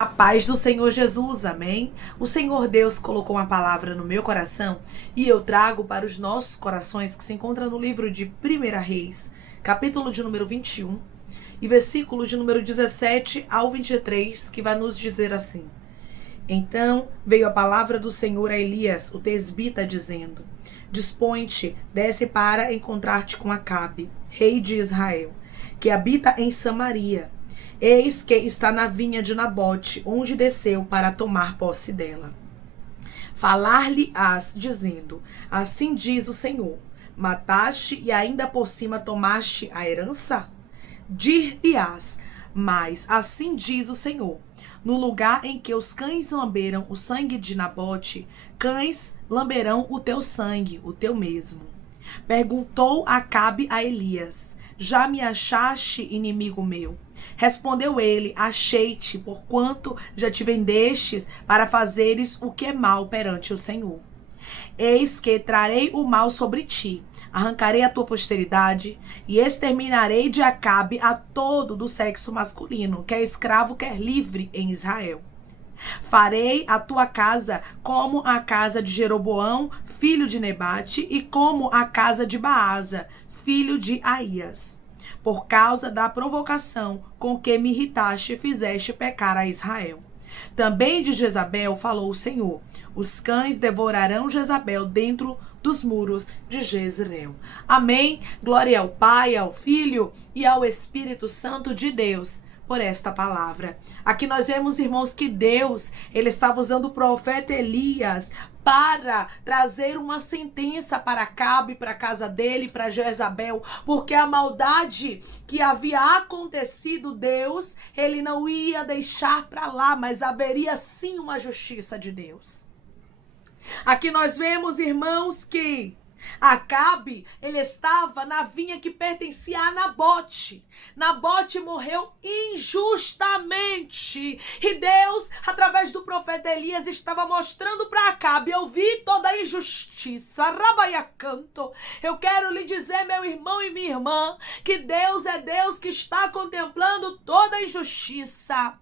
A paz do Senhor Jesus, amém? O Senhor Deus colocou uma palavra no meu coração e eu trago para os nossos corações, que se encontra no livro de 1 Reis, capítulo de número 21 e versículo de número 17 ao 23, que vai nos dizer assim: Então veio a palavra do Senhor a Elias, o tesbita, dizendo: Dispõe-te, desce para encontrar-te com Acabe, rei de Israel, que habita em Samaria. Eis que está na vinha de Nabote, onde desceu para tomar posse dela. Falar-lhe-ás, dizendo: Assim diz o Senhor: Mataste e ainda por cima tomaste a herança? Dir-lhe-ás: Mas assim diz o Senhor: No lugar em que os cães lamberam o sangue de Nabote, cães lamberão o teu sangue, o teu mesmo. Perguntou Acabe a Elias: Já me achaste inimigo meu? Respondeu ele: Achei-te, porquanto já te vendestes para fazeres o que é mal perante o Senhor. Eis que trarei o mal sobre ti, arrancarei a tua posteridade e exterminarei de Acabe a todo do sexo masculino, quer escravo, quer livre em Israel. Farei a tua casa como a casa de Jeroboão, filho de Nebate, e como a casa de Baasa, filho de Aías, por causa da provocação com que me irritaste e fizeste pecar a Israel. Também de Jezabel falou o Senhor: Os cães devorarão Jezabel dentro dos muros de Jezreel. Amém. Glória ao Pai, ao Filho e ao Espírito Santo de Deus por esta palavra. Aqui nós vemos, irmãos, que Deus, ele estava usando o profeta Elias para trazer uma sentença para Acabe, para a casa dele, para Jezabel, porque a maldade que havia acontecido, Deus, ele não ia deixar para lá, mas haveria sim uma justiça de Deus. Aqui nós vemos, irmãos, que Acabe, ele estava na vinha que pertencia a Nabote. Nabote morreu injustamente. E Deus, através do profeta Elias, estava mostrando para Acabe: Eu vi toda a injustiça. Rabaiacanto. Eu quero lhe dizer, meu irmão e minha irmã, que Deus é Deus que está contemplando toda a injustiça.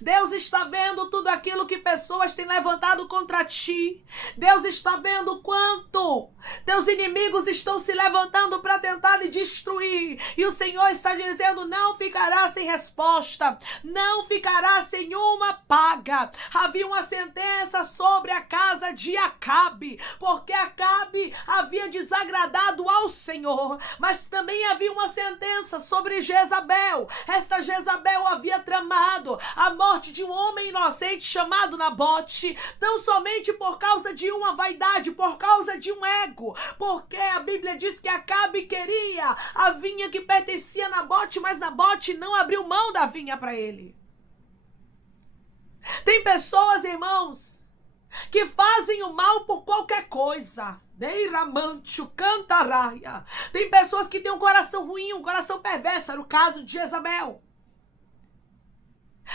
Deus está vendo tudo aquilo que pessoas têm levantado contra ti. Deus está vendo quanto teus inimigos estão se levantando para tentar lhe destruir. E o Senhor está dizendo: não ficará sem resposta, não ficará sem uma paga. Havia uma sentença sobre a casa de Acabe, porque Acabe havia desagradado ao Senhor. Mas também havia uma sentença sobre Jezabel. Esta Jezabel havia tramado a morte de um homem inocente chamado Nabote, tão somente por causa de uma vaidade, por causa de um ego, porque a Bíblia diz que Acabe queria a vinha que pertencia a Nabote, mas Nabote não abriu mão da vinha para ele. Tem pessoas, irmãos, que fazem o mal por qualquer coisa. Tem pessoas que têm um coração ruim, um coração perverso. Era o caso de Jezabel.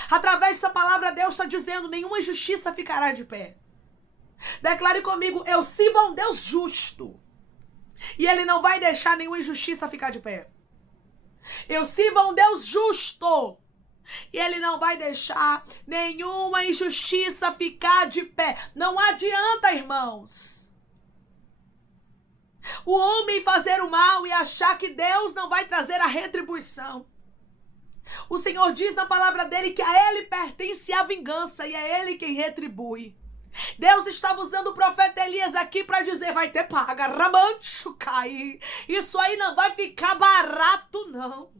Através dessa palavra, Deus está dizendo: nenhuma injustiça ficará de pé. Declare comigo: eu sirvo a um Deus justo, e Ele não vai deixar nenhuma injustiça ficar de pé. Eu sirvo a um Deus justo, e Ele não vai deixar nenhuma injustiça ficar de pé. Não adianta, irmãos, o homem fazer o mal e achar que Deus não vai trazer a retribuição. O Senhor diz na palavra dele que a ele pertence a vingança e é ele quem retribui. Deus estava usando o profeta Elias aqui para dizer: vai ter paga, ramancho cair. Isso aí não vai ficar barato, não.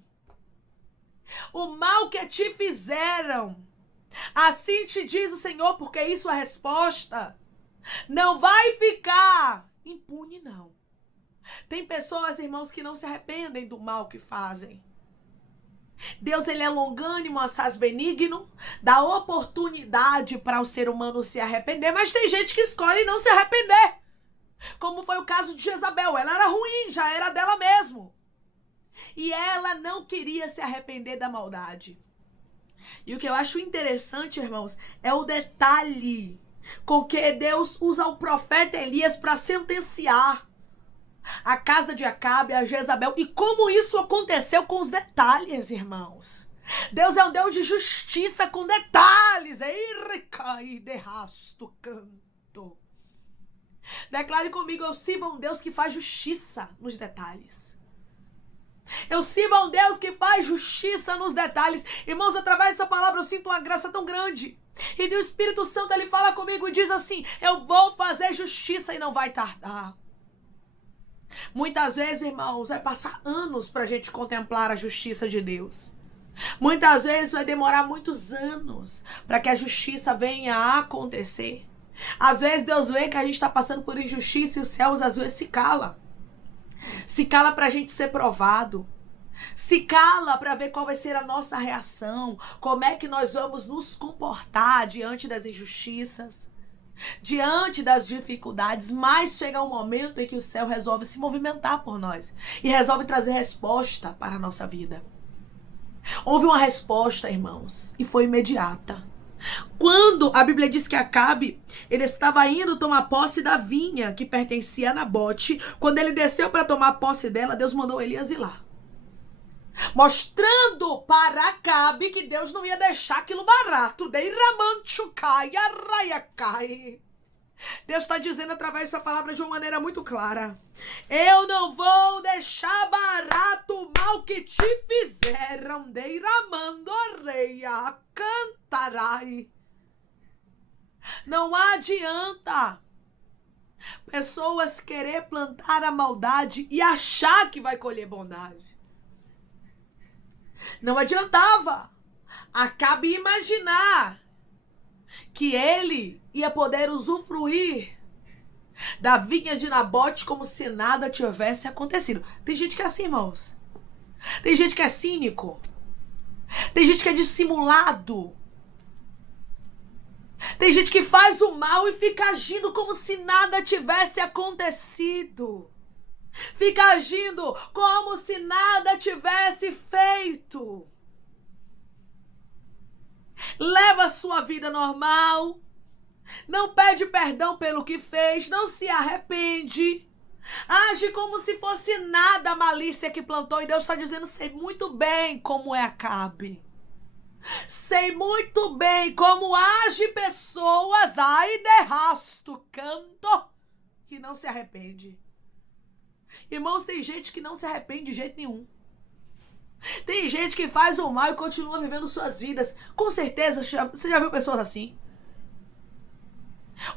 O mal que te fizeram, assim te diz o Senhor, porque isso é a resposta, não vai ficar impune, não. Tem pessoas, irmãos, que não se arrependem do mal que fazem. Deus, ele é longânimo, assaz benigno, dá oportunidade para o ser humano se arrepender, mas tem gente que escolhe não se arrepender, como foi o caso de Jezabel. Ela era ruim, já era dela mesmo, e ela não queria se arrepender da maldade. E o que eu acho interessante, irmãos, é o detalhe com que Deus usa o profeta Elias para sentenciar a casa de Acabe, a Jezabel, e como isso aconteceu com os detalhes, irmãos. Deus é um Deus de justiça com detalhes. Ei, derrasto canto. Declare comigo, eu sirvo a um Deus que faz justiça nos detalhes. Eu sirvo a um Deus que faz justiça nos detalhes. Irmãos, através dessa palavra eu sinto uma graça tão grande. E o Espírito Santo, ele fala comigo e diz assim, eu vou fazer justiça e não vai tardar. Muitas vezes, irmãos, vai passar anos para a gente contemplar a justiça de Deus. Muitas vezes vai demorar muitos anos para que a justiça venha a acontecer. Às vezes Deus vê que a gente está passando por injustiça e os céus às vezes se cala. Se cala para a gente ser provado. Se cala para ver qual vai ser a nossa reação. Como é que nós vamos nos comportar diante das injustiças. Diante das dificuldades. Mas chega um momento em que o céu resolve se movimentar por nós. E resolve trazer resposta para a nossa vida. Houve uma resposta, irmãos. E foi imediata. Quando a Bíblia diz que Acabe, ele estava indo tomar posse da vinha que pertencia a Nabote, quando ele desceu para tomar posse dela, Deus mandou Elias ir lá. Mostrando para Acabe que Deus não ia deixar aquilo barato. Deus está dizendo através dessa palavra de uma maneira muito clara. Eu não vou deixar barato o mal que te fizeram. Cantarai. Não adianta pessoas querer plantar a maldade e achar que vai colher bondade. Não adiantava Acabe imaginar que ele ia poder usufruir da vinha de Nabote como se nada tivesse acontecido. Tem gente que é assim, irmãos. Tem gente que é cínico. Tem gente que é dissimulado. Tem gente que faz o mal e fica agindo como se nada tivesse acontecido. Fica agindo como se nada tivesse feito. Leva a sua vida normal. Não pede perdão pelo que fez. Não se arrepende. Age como se fosse nada a malícia que plantou. E Deus está dizendo, sei muito bem como é Acabe. Sei muito bem como age pessoas. Ai, derrasto, canto. Que não se arrepende. Irmãos, tem gente que não se arrepende de jeito nenhum. Tem gente que faz o mal e continua vivendo suas vidas. Com certeza, você já viu pessoas assim?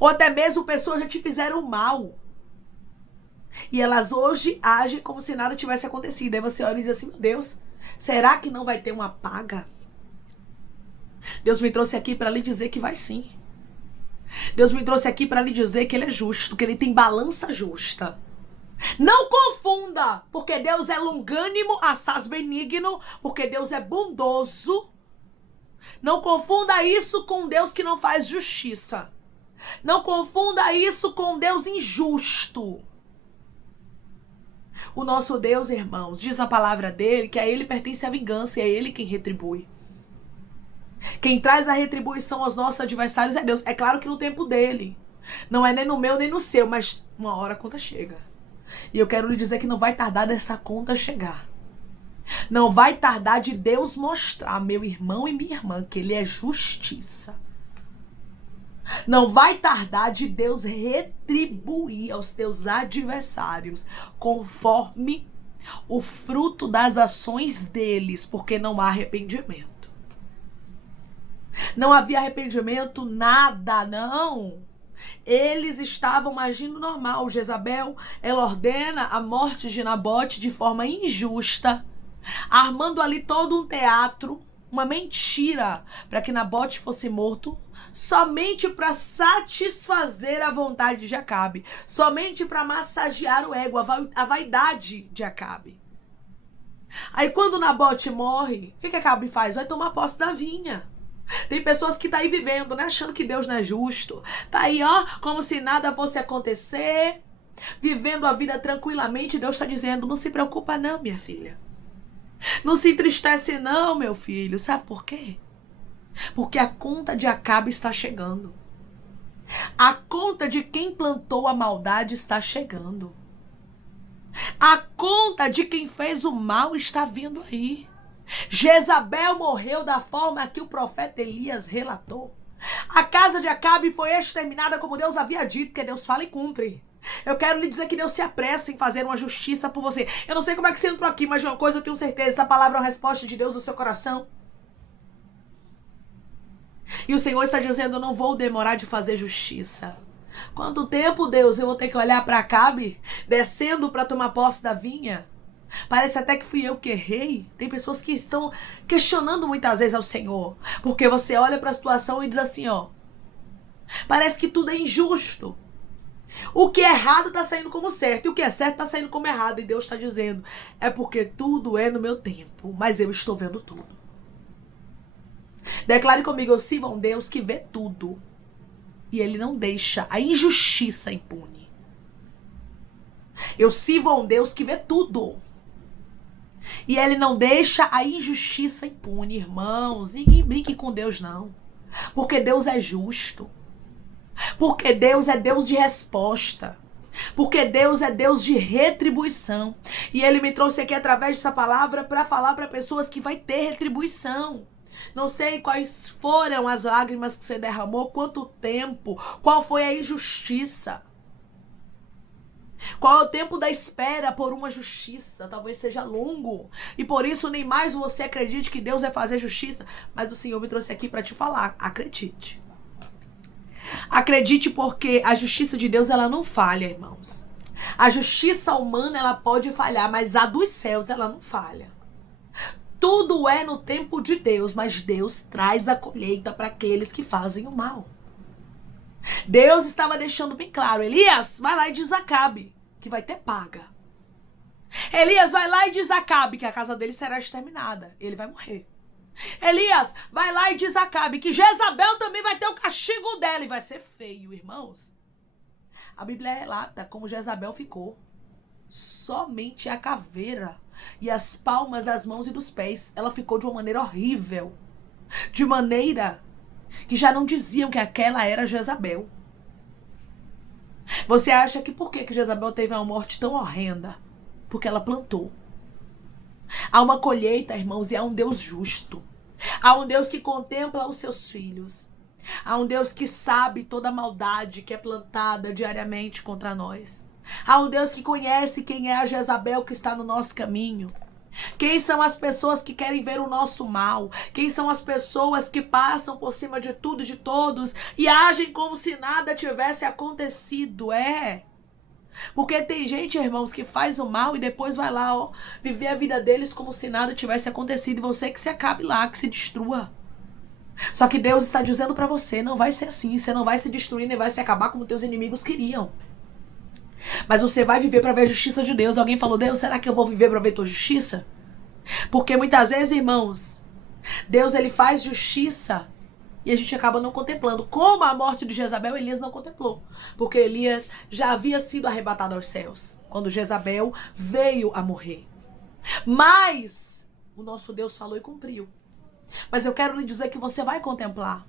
Ou até mesmo pessoas já te fizeram mal. E elas hoje agem como se nada tivesse acontecido. Aí você olha e diz assim, meu Deus, será que não vai ter uma paga? Deus me trouxe aqui para lhe dizer que vai sim. Deus me trouxe aqui para lhe dizer que Ele é justo, que Ele tem balança justa. Não confunda, porque Deus é longânimo, assaz benigno, porque Deus é bondoso. Não confunda isso com Deus que não faz justiça. Não confunda isso com Deus injusto. O nosso Deus, irmãos, diz na palavra dele que a ele pertence a vingança e é ele quem retribui. Quem traz a retribuição aos nossos adversários é Deus. É claro que no tempo dele. Não é nem no meu nem no seu, mas uma hora a conta chega. E eu quero lhe dizer que não vai tardar dessa conta chegar. Não vai tardar de Deus mostrar, meu irmão e minha irmã, que Ele é justiça. Não vai tardar de Deus retribuir aos teus adversários conforme o fruto das ações deles, porque não há arrependimento. Não havia arrependimento, nada, não. Eles estavam agindo normal. Jezabel, ela ordena a morte de Nabote de forma injusta, armando ali todo um teatro, uma mentira, para que Nabote fosse morto, somente para satisfazer a vontade de Acabe, somente para massagear o ego, a vaidade de Acabe. Aí quando Nabote morre, o que Acabe faz? Vai tomar posse da vinha. Tem pessoas que tá aí vivendo, né, achando que Deus não é justo. Tá aí, ó, como se nada fosse acontecer, vivendo a vida tranquilamente. Deus está dizendo, não se preocupa não, minha filha. Não se entristece não, meu filho. Sabe por quê? Porque a conta de Acabe está chegando. A conta de quem plantou a maldade está chegando. A conta de quem fez o mal está vindo aí. Jezabel morreu da forma que o profeta Elias relatou. A casa de Acabe foi exterminada como Deus havia dito, porque Deus fala e cumpre. Eu quero lhe dizer que Deus se apressa em fazer uma justiça por você. Eu não sei como é que você entrou aqui, mas de uma coisa eu tenho certeza, essa palavra é uma resposta de Deus no seu coração. E o Senhor está dizendo, eu não vou demorar de fazer justiça. Quanto tempo, Deus, eu vou ter que olhar para Acabe, descendo para tomar posse da vinha? Parece até que fui eu que errei. Tem pessoas que estão questionando muitas vezes ao Senhor. Porque você olha para a situação e diz assim, ó. Parece que tudo é injusto. O que é errado está saindo como certo. E o que é certo está saindo como errado. E Deus está dizendo, é porque tudo é no meu tempo. Mas eu estou vendo tudo. Declare comigo, eu sirvo a um Deus que vê tudo. E Ele não deixa a injustiça impune. Eu sirvo a um Deus que vê tudo. E Ele não deixa a injustiça impune. Irmãos, ninguém brinque com Deus, não. Porque Deus é justo. Porque Deus é Deus de resposta. Porque Deus é Deus de retribuição. E Ele me trouxe aqui através dessa palavra para falar para pessoas que vai ter retribuição. Não sei quais foram as lágrimas que você derramou, quanto tempo, qual foi a injustiça. Qual é o tempo da espera por uma justiça? Talvez seja longo. E por isso nem mais você acredite que Deus vai fazer justiça. Mas o Senhor me trouxe aqui para te falar. Acredite. Acredite porque a justiça de Deus ela não falha, irmãos. A justiça humana ela pode falhar, mas a dos céus ela não falha. Tudo é no tempo de Deus, mas Deus traz a colheita para aqueles que fazem o mal. Deus estava deixando bem claro, Elias, vai lá e diz a Acabe que vai ter paga. Elias, vai lá e diz a Acabe que a casa dele será exterminada, ele vai morrer. Elias, vai lá e diz a Acabe que Jezabel também vai ter o castigo dela e vai ser feio, irmãos. A Bíblia relata como Jezabel ficou. Somente a caveira e as palmas das mãos e dos pés, ela ficou de uma maneira horrível. De maneira que já não diziam que aquela era Jezabel. Você acha que por que Jezabel teve uma morte tão horrenda? Porque ela plantou. Há uma colheita, irmãos, e há um Deus justo. Há um Deus que contempla os seus filhos. Há um Deus que sabe toda a maldade que é plantada diariamente contra nós. Há um Deus que conhece quem é a Jezabel que está no nosso caminho. Quem são as pessoas que querem ver o nosso mal? Quem são as pessoas que passam por cima de tudo e de todos e agem como se nada tivesse acontecido? Porque tem gente, irmãos, que faz o mal e depois vai lá, ó, viver a vida deles como se nada tivesse acontecido. E você que se acabe lá, que se destrua. Só que Deus está dizendo para você, não vai ser assim. Você não vai se destruir nem vai se acabar como teus inimigos queriam. Mas você vai viver para ver a justiça de Deus. Alguém falou, Deus, será que eu vou viver para ver tua justiça? Porque muitas vezes, irmãos, Deus ele faz justiça e a gente acaba não contemplando. Como a morte de Jezabel, Elias não contemplou. Porque Elias já havia sido arrebatado aos céus quando Jezabel veio a morrer. Mas o nosso Deus falou e cumpriu. Mas eu quero lhe dizer que você vai contemplar.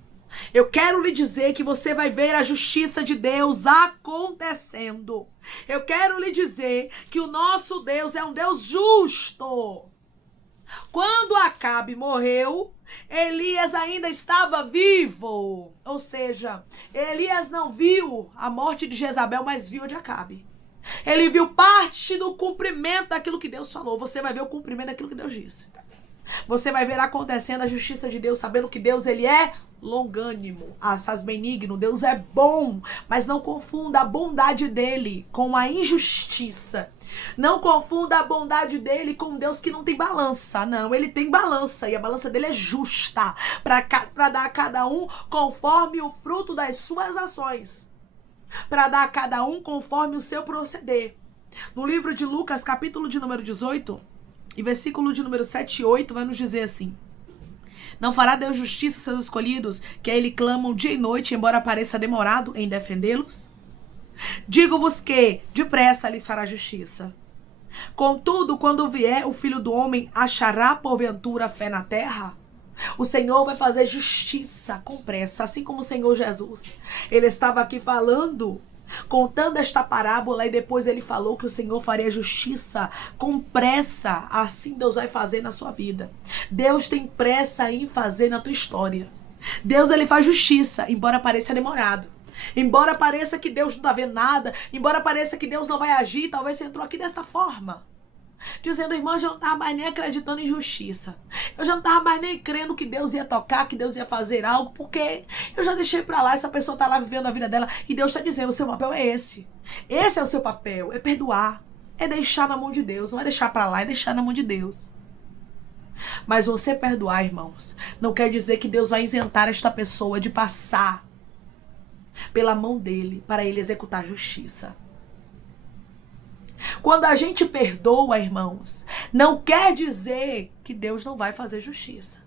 Eu quero lhe dizer que você vai ver a justiça de Deus acontecendo. Eu quero lhe dizer que o nosso Deus é um Deus justo. Quando Acabe morreu, Elias ainda estava vivo. Ou seja, Elias não viu a morte de Jezabel, mas viu a de Acabe. Ele viu parte do cumprimento daquilo que Deus falou. Você vai ver o cumprimento daquilo que Deus disse. Você vai ver acontecendo a justiça de Deus, sabendo que Deus ele é longânimo, assaz benigno. Deus é bom, mas não confunda a bondade dele com a injustiça. Não confunda a bondade dele com Deus que não tem balança. Não, ele tem balança e a balança dele é justa para dar a cada um conforme o fruto das suas ações. Para dar a cada um conforme o seu proceder. No livro de Lucas, capítulo de número 18, e versículo de número 7 e 8 vai nos dizer assim: não fará Deus justiça aos seus escolhidos, que a ele clamam dia e noite, embora pareça demorado em defendê-los? Digo-vos que depressa lhes fará justiça. Contudo, quando vier o Filho do Homem, achará porventura fé na terra? O Senhor vai fazer justiça com pressa, assim como o Senhor Jesus. Ele estava aqui falando contando esta parábola, e depois ele falou que o Senhor faria justiça com pressa. Assim Deus vai fazer na sua vida. Deus tem pressa em fazer na tua história. Deus, ele faz justiça, embora pareça demorado. Embora pareça que Deus não está vendo nada, embora pareça que Deus não vai agir. Talvez você entrou aqui desta forma, dizendo: irmã, eu já não estava mais nem acreditando em justiça. Eu já não estava mais nem crendo que Deus ia tocar, que Deus ia fazer algo, porque eu já deixei pra lá, essa pessoa tá lá vivendo a vida dela, e Deus está dizendo: o seu papel é esse. Esse é o seu papel, é perdoar, é deixar na mão de Deus. Não é deixar pra lá, é deixar na mão de Deus. Mas você perdoar, irmãos, não quer dizer que Deus vai isentar esta pessoa de passar pela mão dele para ele executar justiça. Quando a gente perdoa, irmãos, não quer dizer que Deus não vai fazer justiça.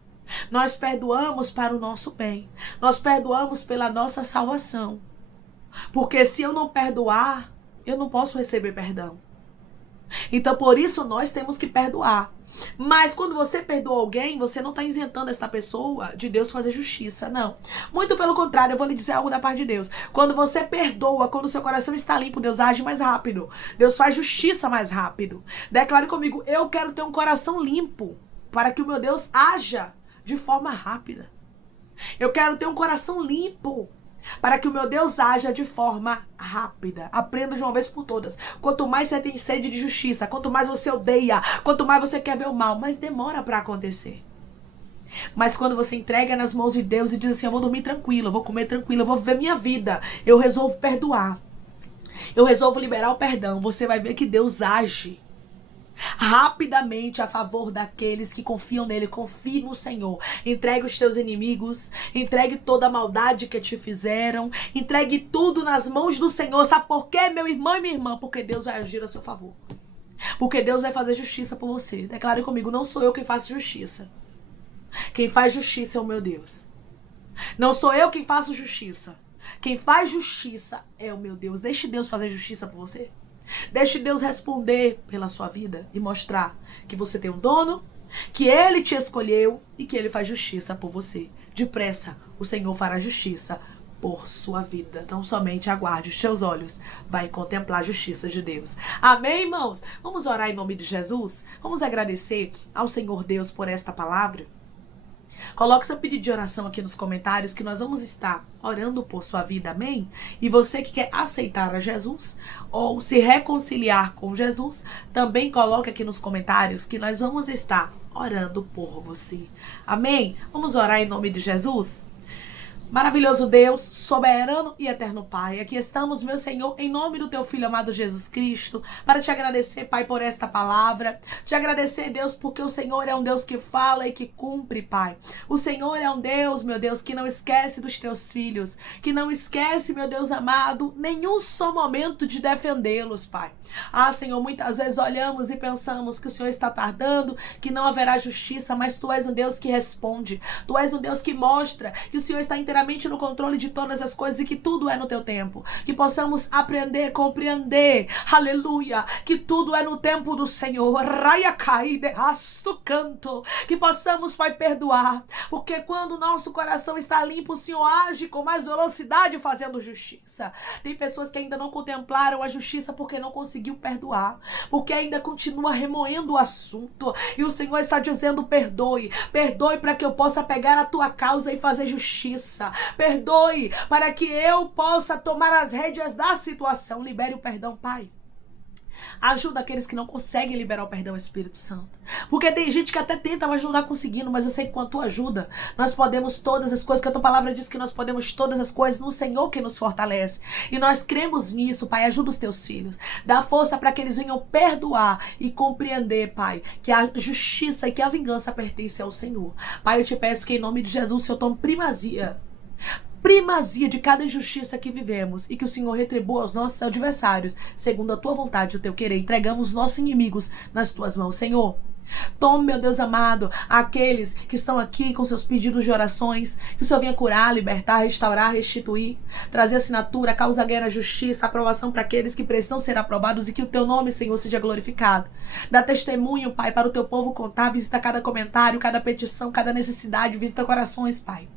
Nós perdoamos para o nosso bem. Nós perdoamos pela nossa salvação. Porque se eu não perdoar, eu não posso receber perdão. Então, por isso, nós temos que perdoar. Mas quando você perdoa alguém, você não está isentando essa pessoa de Deus fazer justiça, não. Muito pelo contrário, eu vou lhe dizer algo da parte de Deus. Quando você perdoa, quando o seu coração está limpo, Deus age mais rápido. Deus faz justiça mais rápido. Declare comigo: eu quero ter um coração limpo para que o meu Deus haja de forma rápida. Eu quero ter um coração limpo para que o meu Deus haja de forma rápida. Aprenda de uma vez por todas. Quanto mais você tem sede de justiça, quanto mais você odeia, quanto mais você quer ver o mal, mais demora para acontecer. Mas quando você entrega nas mãos de Deus e diz assim: eu vou dormir tranquilo, eu vou comer tranquilo, eu vou viver minha vida, eu resolvo perdoar, eu resolvo liberar o perdão, você vai ver que Deus age rapidamente a favor daqueles que confiam nele. Confie no Senhor. Entregue os teus inimigos, entregue toda a maldade que te fizeram, entregue tudo nas mãos do Senhor. Sabe por quê, meu irmão e minha irmã? Porque Deus vai agir a seu favor. Porque Deus vai fazer justiça por você. Declare comigo: não sou eu quem faço justiça. Quem faz justiça é o meu Deus. Não sou eu quem faço justiça. Quem faz justiça é o meu Deus. Deixe Deus fazer justiça por você. Deixe Deus responder pela sua vida e mostrar que você tem um dono, que ele te escolheu e que ele faz justiça por você. Depressa, o Senhor fará justiça por sua vida. Então somente aguarde, os seus olhos vai contemplar a justiça de Deus. Amém, irmãos? Vamos orar em nome de Jesus? Vamos agradecer ao Senhor Deus por esta palavra? Coloque seu pedido de oração aqui nos comentários, que nós vamos estar orando por sua vida, amém? E você que quer aceitar a Jesus ou se reconciliar com Jesus, também coloque aqui nos comentários que nós vamos estar orando por você, amém? Vamos orar em nome de Jesus? Maravilhoso Deus, soberano e eterno Pai, aqui estamos, meu Senhor, em nome do teu Filho amado Jesus Cristo, para te agradecer, Pai, por esta palavra, te agradecer, Deus, porque o Senhor é um Deus que fala e que cumpre, Pai. O Senhor é um Deus, meu Deus, que não esquece dos teus filhos, que não esquece, meu Deus amado, nenhum só momento de defendê-los, Pai. Ah, Senhor, muitas vezes olhamos e pensamos que o Senhor está tardando, que não haverá justiça, mas Tu és um Deus que responde, Tu és um Deus que mostra que o Senhor está inteiramente no controle de todas as coisas e que tudo é no teu tempo. Que possamos aprender, compreender, aleluia, que tudo é no tempo do Senhor. Raia caída, rasto canto. Que possamos, Pai, perdoar, porque quando o nosso coração está limpo, o Senhor age com mais velocidade fazendo justiça. Tem pessoas que ainda não contemplaram a justiça porque não conseguiu perdoar, porque ainda continua remoendo o assunto, e o Senhor está dizendo: perdoe, perdoe para que eu possa pegar a tua causa e fazer justiça. Perdoe para que eu possa tomar as rédeas da situação. Libere o perdão, Pai. Ajuda aqueles que não conseguem liberar o perdão, Espírito Santo. Porque tem gente que até tenta, mas não está conseguindo. Mas eu sei que com a tua ajuda, nós podemos todas as coisas, que a tua palavra diz que nós podemos todas as coisas no Senhor que nos fortalece. E nós cremos nisso, Pai. Ajuda os teus filhos. Dá força para que eles venham perdoar e compreender, Pai, que a justiça e que a vingança pertence ao Senhor. Pai, eu te peço que em nome de Jesus, o Senhor tome primazia de cada injustiça que vivemos, e que o Senhor retribua aos nossos adversários segundo a tua vontade e o teu querer. Entregamos os nossos inimigos nas tuas mãos, Senhor. Tome, meu Deus amado, aqueles que estão aqui com seus pedidos de orações, que o Senhor venha curar, libertar, restaurar, restituir, trazer assinatura, causa guerra, justiça, aprovação para aqueles que precisam ser aprovados, e que o teu nome, Senhor, seja glorificado. Dá testemunho, Pai, para o teu povo contar. Visita cada comentário, cada petição, cada necessidade, visita corações, Pai.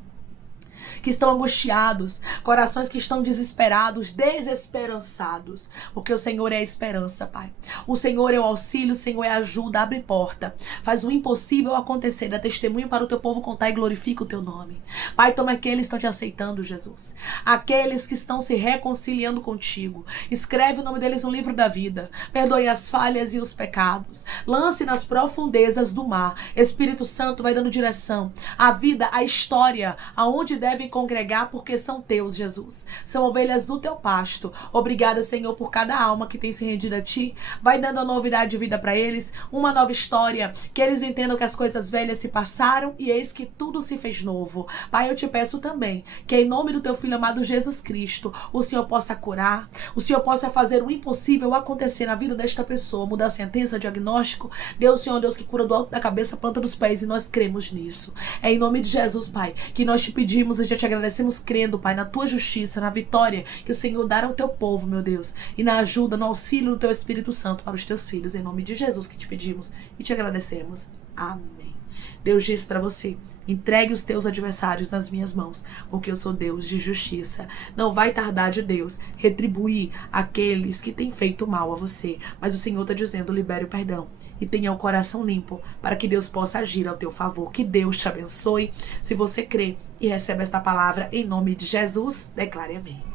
que estão angustiados, corações que estão desesperados, desesperançados, porque o Senhor é a esperança, Pai. O Senhor é o auxílio, o Senhor é a ajuda, abre porta, faz o impossível acontecer, dá testemunho para o teu povo contar e glorifica o teu nome. Pai, toma aqueles que estão te aceitando, Jesus, aqueles que estão se reconciliando contigo, escreve o nome deles no livro da vida, perdoe as falhas e os pecados, lance nas profundezas do mar. Espírito Santo vai dando direção, a vida, a história, aonde devem congregar, porque são teus, Jesus, são ovelhas do teu pasto. Obrigada, Senhor, por cada alma que tem se rendido a ti, vai dando a novidade de vida para eles, uma nova história, que eles entendam que as coisas velhas se passaram e eis que tudo se fez novo. Pai, eu te peço também que em nome do teu Filho amado Jesus Cristo, o Senhor possa curar, o Senhor possa fazer o impossível acontecer na vida desta pessoa, mudar a sentença, diagnóstico. Deus, Senhor, Deus que cura do alto da cabeça, planta dos pés, e nós cremos nisso. É em nome de Jesus, Pai, que nós te pedimos e já te agradecemos, crendo, Pai, na tua justiça, na vitória que o Senhor dará ao teu povo, meu Deus, e na ajuda, no auxílio do teu Espírito Santo para os teus filhos. Em nome de Jesus que te pedimos e te agradecemos. Amém. Deus diz para você: entregue os teus adversários nas minhas mãos, porque eu sou Deus de justiça. Não vai tardar de Deus retribuir aqueles que têm feito mal a você. Mas o Senhor está dizendo: libere o perdão e tenha o coração limpo para que Deus possa agir ao teu favor. Que Deus te abençoe. Se você crê e recebe esta palavra em nome de Jesus, declare amém.